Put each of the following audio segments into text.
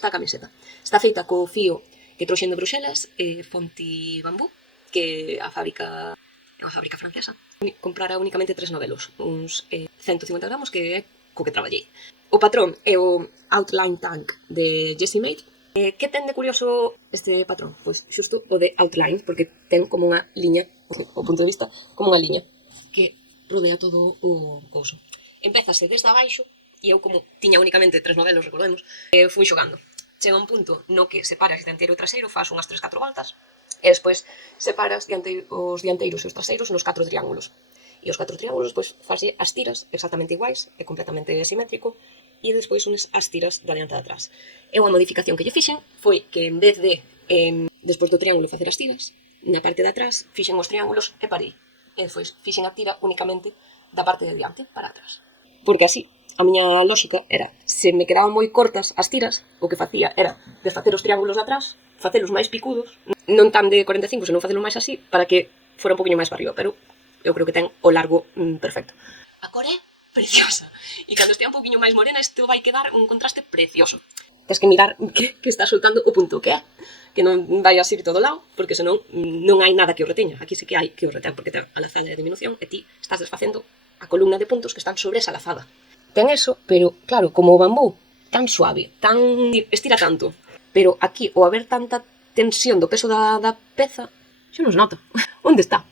Esta camiseta está feita co fío que trouxen de Bruxelas, Fonti Bambú, que a fábrica é unha fábrica francesa. Comprara únicamente 3 novelos, uns 150 gramos, que é co que traballei. O patrón é o Outline Tank de Jessie Maid. Que ten de curioso este patrón? Pois xusto o de outline, porque ten como unha liña, o punto de vista, como unha liña que rodea todo o couso. Empézase desde abaixo, e eu como tiña únicamente 3 novelos, recordemos, fui xogando. Chega un punto no que separas dianteiro e traseiro, faz unhas 3-4 voltas, e despois separas os dianteiros e os traseiros nos 4 triángulos. E os 4 triángulos, pois, faslle as tiras exactamente iguais, é completamente simétrico, e despois unes as tiras da diante de atrás. E unha modificación que lle fixen foi que en vez de, despois do triángulo facer as tiras, na parte de atrás fixen os triángulos e parei. E despois fixen a tira únicamente da parte de diante para atrás. Porque así, a miña lógica era, se me quedaban moi cortas as tiras, o que facía era desfacer os triángulos de atrás, facelos máis picudos, non tan de 45, senón facelos máis así, para que fora un poquinho máis para arriba, pero eu creo que ten o largo perfecto. A cor é preciosa, e cando estea un poquinho máis morena, isto vai quedar un contraste precioso. Tens que mirar que está soltando o punto que é, que non vai a ir todo o lado, porque senón non hai nada que o reteña. Aquí sí que hai que o retén, porque ten a lazada de diminución, e ti estás desfacendo a columna de puntos que están sobre esa lazada. Ten eso, pero claro, como o bambú, tan suave, tan estira tanto, pero aquí, ao haber tanta tensión do peso da peza, xa non se nota. Onde está?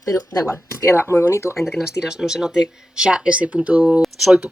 Pero da igual, queda moi bonito, ainda que nas tiras non se note xa ese punto solto.